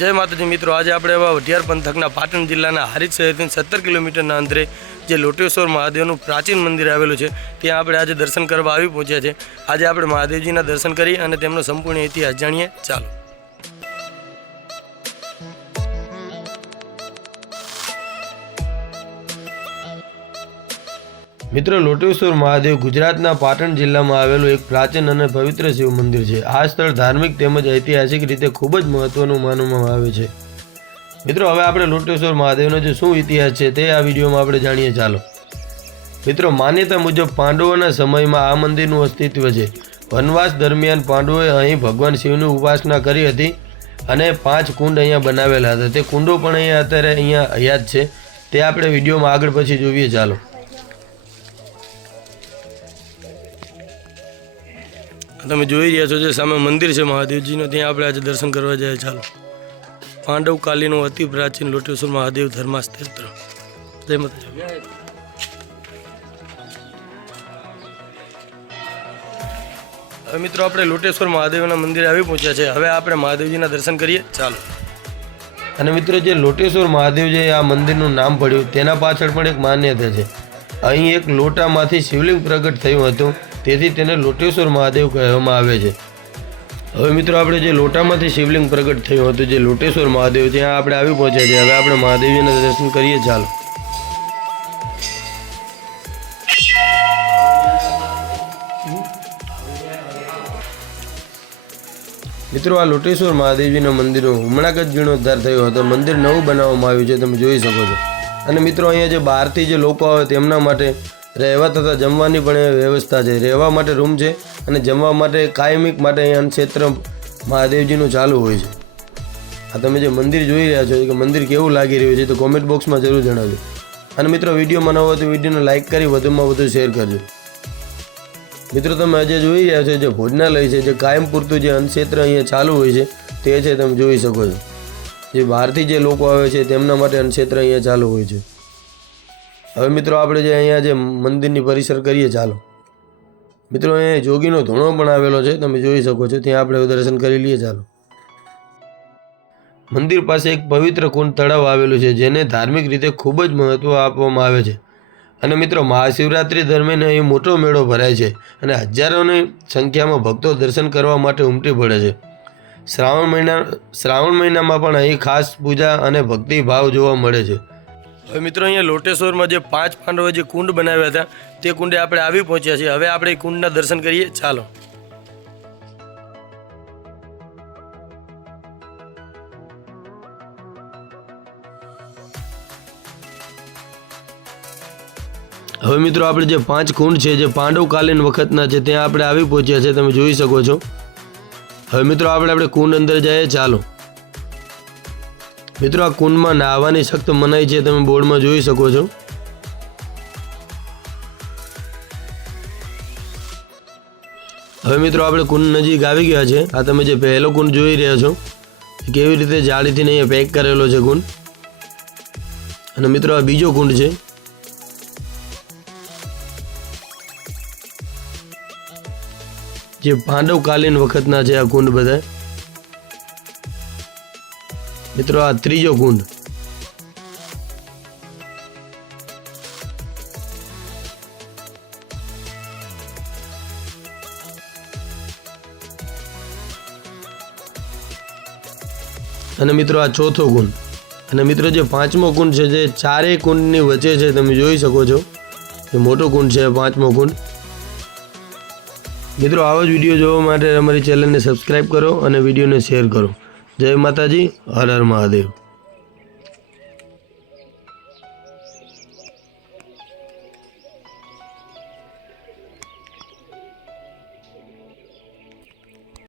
जय माताजी मित्रों, आज આપણે વઢિયાર પંથકના પાટણ જિલ્લાના હારીજ શહેરથી 17 કિલોમીટરના અંતરે જે લોટેશ્વર મહાદેવનું પ્રાચીન મંદિર આવેલું છે ત્યાં આપણે આજે દર્શન કરવા આવી પહોંચ્યા છે। આજે આપણે મહાદેવજીના દર્શન કરી અને તેમનો સંપૂર્ણ ઇતિહાસ જાણીએ। ચાલો मित्रों, लोटेश्वर महादेव गुजरातना पाटण जिल्ला में आवेलुं एक प्राचीन और पवित्र शिव मंदिर है। आ स्थल धार्मिक तेमज ऐतिहासिक रीते खूब ज महत्वनुं मानवामां आवे छे। मित्रों, हवे आपणे लोटेश्वर महादेवनो जो शुं इतिहास है ते आ विडियो में आपणे जाणीए। चालो मित्रों, मान्यता मुजब पांडवोना समय में आ मंदिरनुं अस्तित्व है। वनवास दरमियान पांडवोए अहीं भगवान शिवनी उपासना करी हती अने 5 कुंड अहींया बनावेला हता। ते कुंडो पण अहींया अत्यारे अहींया हयात छे। ते आपणे विडियो में आगळ पछी जोईए। चालो તમે જોઈ રહ્યા છો જે સામે મંદિર છે મહાદેવજીનું, ત્યાં આપણે આજે દર્શન કરવા જાય। ચાલો, પાંડવ કાલીનું અતિ પ્રાચીન લોટેશ્વર મહાદેવ ધર્મક્ષેત્ર। જય માતાજી। હવે મિત્રો આપણે લોટેશ્વર મહાદેવના મંદિરે આવી પહોંચ્યા છે। હવે આપણે મહાદેવજીના દર્શન કરીએ। ચાલો। અને મિત્રો, જે લોટેશ્વર મહાદેવ જે આ મંદિરનું નામ પડ્યું તેના પાછળ પણ એક માન્યતા છે। અહીં એક લોટામાંથી શિવલિંગ પ્રગટ થયું હતું, તેથી તેને લોટેશ્વર મહાદેવ કહેવામાં આવે છે। હવે મિત્રો, આપણે જે લોટામાંથી શિવલિંગ પ્રગટ થયું હતું જે લોટેશ્વર મહાદેવ ત્યાં આપણે આવી પહોંચ્યા છે। હવે આપણે મહાદેવજીના દર્શન કરીએ। ચાલો મિત્રો, આ લોટેશ્વર મહાદેવજીના મંદિરનો હમણાં જ જીર્ણોદ્ધાર થયો હતો। મંદિર નવું બનાવવામાં આવ્યું છે, તમે જોઈ શકો છો। અને મિત્રો, અહીંયા જે બહારથી જે લોકો આવે તેમના માટે રહેવા તથા જમવાની પણ વ્યવસ્થા છે। રહેવા માટે રૂમ છે અને જમવા માટે કાયમિક માટે અહીં અન્નક્ષેત્ર મહાદેવજીનું ચાલુ હોય છે। આ તમે જે મંદિર જોઈ રહ્યા છો કે મંદિર કેવું લાગી રહ્યું છે તો કોમેન્ટ બોક્સમાં જરૂર જણાવજો। અને મિત્રો, વિડીયો બનાવો હોય તો વિડીયોને લાઇક કરી વધુમાં વધુ શેર કરજો। મિત્રો, તમે આજે જોઈ રહ્યા છો જે ભોજનાલય છે, જે કાયમ પૂરતું જે અન્નક્ષેત્ર અહીંયા ચાલુ હોય છે તે છે, તમે જોઈ શકો છો। જે બહારથી જે લોકો આવે છે તેમના માટે અન્નક્ષેત્ર અહીંયા ચાલુ હોય છે। હવે મિત્રો, આપણે જે અહીંયા જે મંદિરની પરિસર કરીએ। ચાલો મિત્રો, અહીંયા જોગીનો ધૂણો પણ આવેલો છે, તમે જોઈ શકો છો। ત્યાં આપણે દર્શન કરી લઈએ। ચાલો, મંદિર પાસે એક પવિત્ર કુંડ તળાવ આવેલું છે જેને ધાર્મિક રીતે ખૂબ જ મહત્વ આપવામાં આવે છે। અને મિત્રો, મહાશિવરાત્રિ દરમિયાન અહીં મોટો મેળો ભરાય છે અને હજારોની સંખ્યામાં ભક્તો દર્શન કરવા માટે ઉમટી પડે છે। શ્રાવણ મહિનામાં પણ અહીં ખાસ પૂજા અને ભક્તિ ભાવ જોવા મળે છે। હવે મિત્રો, અહીંયા લોટેશ્વરમાં જે 5 પાંડવોએ જે કુંડ બનાવ્યા હતા તે કુંડે આપણે આવી પહોંચ્યા છીએ। હવે આપણે એ કુંડના દર્શન કરીએ। ચાલો હવે મિત્રો, આપણે જે 5 કુંડ છે જે પાંડવકાલીન વખતના છે ત્યાં આપણે આવી પહોંચ્યા છે, તમે જોઈ શકો છો। હવે મિત્રો, આપણે કુંડ અંદર જઈએ। ચાલો મિત્રો, આ કુંડમાં નાહવાની સખ્ત મનાઈ છે, તમે બોર્ડમાં જોઈ શકો છો। હવે મિત્રો, આપણે કુંડ નજીક આવી ગયા છે। આ તમે જે પહેલો કુંડ જોઈ રહ્યા છો કેવી રીતે જાળીથી અહીંયા પેક કરેલો છે કુંડ। અને મિત્રો, આ બીજો કુંડ છે। જે પાંડવકાલીન વખતના છે આ કુંડ બધા। મિત્રો, આ ત્રીજો કુંડ। અને મિત્રો, આ ચોથો કુંડ। અને મિત્રો, જે 5મો કુંડ છે જે 4 કુંડની વચ્ચે છે, તમે જોઈ શકો છો। એ મોટો કુંડ છે 5મો કુંડ। મિત્રો, આવો જ વિડીયો જોવા માટે અમારી ચેનલને સબસ્ક્રાઈબ કરો અને વિડીયોને શેર કરો। જય માતાજી, હર હર મહાદેવ।